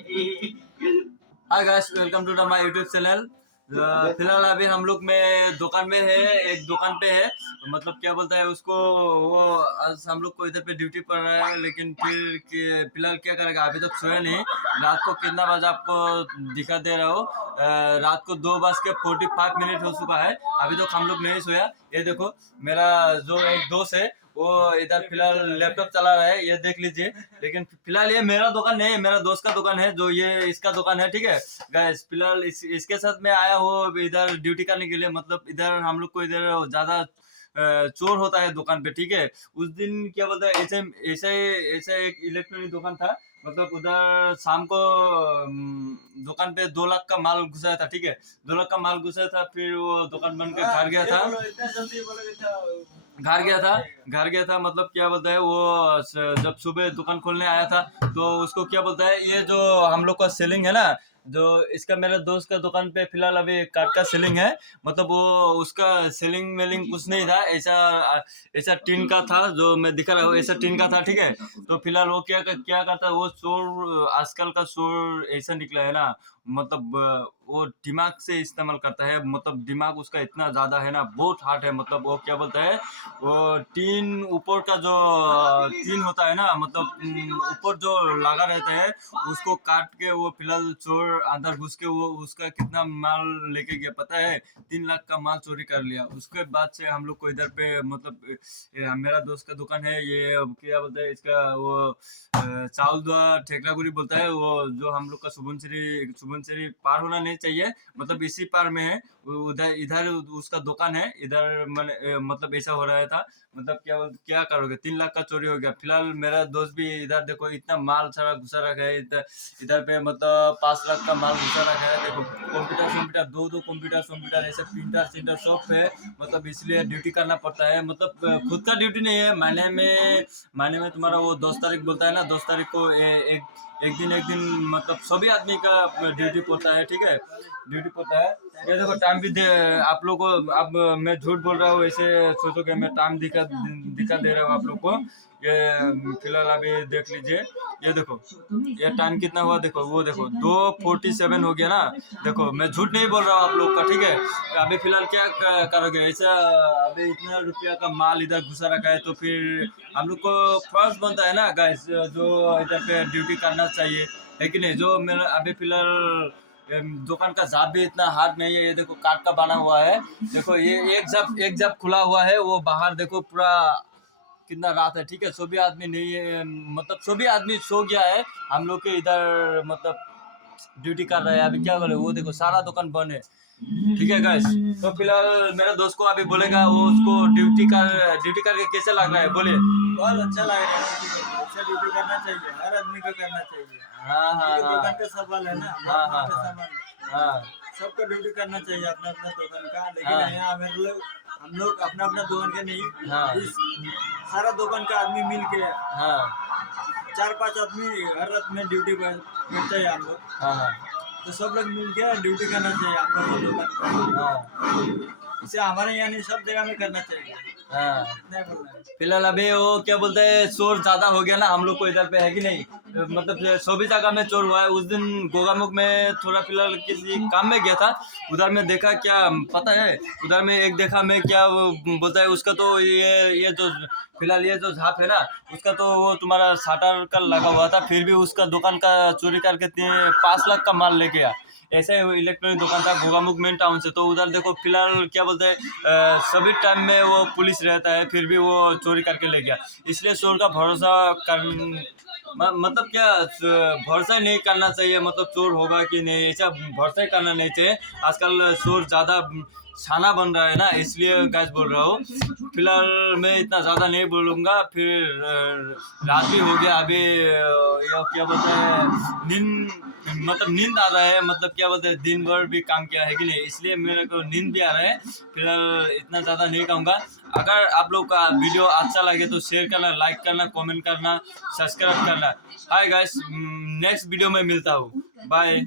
Hi guys, welcome to my YouTube channel. फिलहाल अभी हम लोग में दुकान में है, एक दुकान पे है। मतलब क्या बोलता है उसको, वो आज हम लोग को इधर पे ड्यूटी पड़ रहा है, लेकिन फिर फिलहाल क्या करेगा, अभी तक सोया नहीं। रात को कितना बजे आपको दिखा दे रहा हो, रात को 2:45 हो चुका है, अभी तक हम लोग नहीं सोया। ये देखो, मेरा जो एक दोस्त है वो इधर फिलहाल लैपटॉप चला रहा है, ये देख लीजिए। लेकिन फिलहाल ये मेरा दुकान नहीं है, मेरा दोस्त का दुकान है, जो ये इसका दुकान है, ठीक है गाइस। फिलहाल इसके साथ मैं आया हूँ इधर ड्यूटी करने के लिए। मतलब इधर हम लोग को इधर ज्यादा चोर होता है दुकान पे, ठीक है। उस दिन क्या बोलते हैं, ऐसे ऐसे ऐसे एक इलेक्ट्रॉनिक दुकान था। मतलब उधर शाम को दुकान पे 2 लाख का माल घुसाया था, ठीक है। 2 लाख का माल घुसाया था, फिर वो दुकान बंद कर घर गया था। घर गया था। मतलब क्या बोलता है वो, जब सुबह दुकान खोलने आया था तो उसको क्या बोलता है, ये जो हम लोग का सेलिंग है ना, जो इसका मेरे दोस्त का दुकान पे फिलहाल अभी कार्ड का सेलिंग है। मतलब वो उसका सेलिंग मेलिंग कुछ नहीं था, ऐसा ऐसा टीन का था, जो मैं दिखा रहा हूँ ऐसा टीन का था, ठीक है। तो फिलहाल वो क्या करता है, वो चोर आजकल का चोर ऐसा निकला है ना। मतलब वो दिमाग से इस्तेमाल करता है। मतलब दिमाग उसका इतना ज्यादा है ना, बहुत हार्ड है। मतलब वो क्या बोलता है, वो टीन ऊपर का जो टीन होता है ना, मतलब ऊपर जो लगा रहता है, उसको काट के वो फिलहाल चोर अंदर घुस के वो उसका कितना माल लेके गया पता है। 3 लाख का माल चोरी कर लिया। उसके बाद से हम लोग को इधर पे, मतलब ये मेरा दोस्त का दुकान है, ये क्या बोलते हैं इसका, वो चावल दुआ ठेकरागुड़ी बोलता है वो, जो हम लोग का सुबनसिरी पार होना नहीं चाहिए, मतलब इसी पार में है। उधर इधर उसका दुकान है इधर। मतलब ऐसा हो रहा था। मतलब क्या करोगे, 3 लाख का चोरी हो गया। फिलहाल मेरा दोस्त भी इधर देखो, इतना माल सारा घुसा रखा है इधर। इधर पे मतलब 5 लाख का माल घुसा रखा है। देखो कंप्यूटर दो कंप्यूटर ऐसे प्रिंटर सब है। मतलब इसलिए ड्यूटी करना पड़ता है। मतलब खुद का ड्यूटी नहीं है, महीने में तुम्हारा वो 10 तारीख बोलता है ना, 10 तारीख को एक दिन मतलब सभी आदमी का ड्यूटी पड़ता है, ठीक है। ड्यूटी पड़ता है। ये देखो टाइम भी दे आप लोग को। अब मैं झूठ बोल रहा हूँ, ऐसे सोचो कि मैं टाइम दिखा दे रहा हूँ आप लोग को। ये फिलहाल अभी देख लीजिए, ये देखो ये टाइम कितना हुआ, देखो वो देखो 2:47 हो गया ना। देखो मैं झूठ नहीं बोल रहा हूँ आप लोग का, ठीक है। अभी फिलहाल क्या करोगे ऐसा, अभी इतना रुपया का माल इधर घुसा रखा है, तो फिर हम लोग को फर्ज बनता है ना गाइस, जो इधर पे ड्यूटी करना चाहिए, है कि नहीं। जो मेरा अभी फिलहाल दुकान का जाप भी इतना हार्ड नहीं है। ये देखो काट का बना हुआ है। देखो ये एक जब खुला हुआ है, वो बाहर देखो पूरा कितना रात है, ठीक है। सभी आदमी नहीं है, मतलब सभी आदमी सो गया है। हम लोग के इधर मतलब ड्यूटी कर रहे हैं। अभी क्या करे, वो देखो सारा दुकान बंद है, ठीक है गाइस। तो फिलहाल मेरा दोस्त को अभी बोलेगा, वो उसको ड्यूटी करके कैसे लग रहा है, बोलिए। बहुत अच्छा लग रहा है। अच्छा ड्यूटी करना चाहिए, हर आदमी को करना चाहिए। हाँ हाँ क्योंकि हाँ दुकान का सवाल है ना, हाँ बहुत हाँ मोटा हाँ सामान है। हाँ सबको ड्यूटी करना चाहिए अपना अपना दुकान का। लेकिन हाँ यहाँ हम लोग अपना अपना दुकान का नहीं, हाँ इस सारा दुकान का आदमी मिल के हाँ 4-5 आदमी हर रात में ड्यूटी पर करते हैं हम लोग। हाँ हाँ तो सब लोग मिल के ड्यूटी करना चाहिए अपना अपना दुकान हाँ का। इसे हमारे यहाँ नहीं, सब जगह में करना चाहिए। हाँ। नहीं बोलना है। फिलहाल अभी वो क्या बोलते हैं, चोर ज्यादा हो गया ना हम लोग को इधर पे, है कि नहीं। मतलब सभी जगह में चोर हुआ है। उस दिन गोगामुख में थोड़ा फिलहाल किसी काम में गया था, उधर में देखा क्या पता है, उधर में एक देखा मैं क्या वो बोलता है उसका, तो ये जो फिलहाल ये जो झाप है ना, उसका तो वो तुम्हारा शाटर का लगा हुआ था, फिर भी उसका दुकान का चोरी करके 5 लाख का माल लेके आया। ऐसे इलेक्ट्रॉनिक दुकान था गोगामुख मेन टाउन से। तो उधर देखो फिलहाल क्या बोलते हैं, सभी टाइम में वो पुलिस रहता है, फिर भी वो चोरी करके ले गया। इसलिए चोर का भरोसा कर मतलब क्या, भरोसा ही नहीं करना चाहिए। मतलब चोर होगा कि नहीं, ऐसा भरोसा ही करना नहीं चाहिए। आजकल चोर ज्यादा छाना बन रहा है ना, इसलिए गैस बोल रहा हूँ। फिलहाल मैं इतना ज्यादा नहीं बोलूंगा। फिर रात भी हो गया अभी। ये क्या बोलते हैं, नींद आ रहा है। मतलब क्या बोलते हैं, दिन भर भी काम किया है कि नहीं, इसलिए मेरे को नींद भी आ रहा है। फिलहाल इतना ज़्यादा नहीं कहूँगा। अगर आप लोग का वीडियो अच्छा लगे तो शेयर करना, लाइक करना, कमेंट करना, सब्सक्राइब करना। हाय गाइस, नेक्स्ट वीडियो में मिलता हूँ। बाय।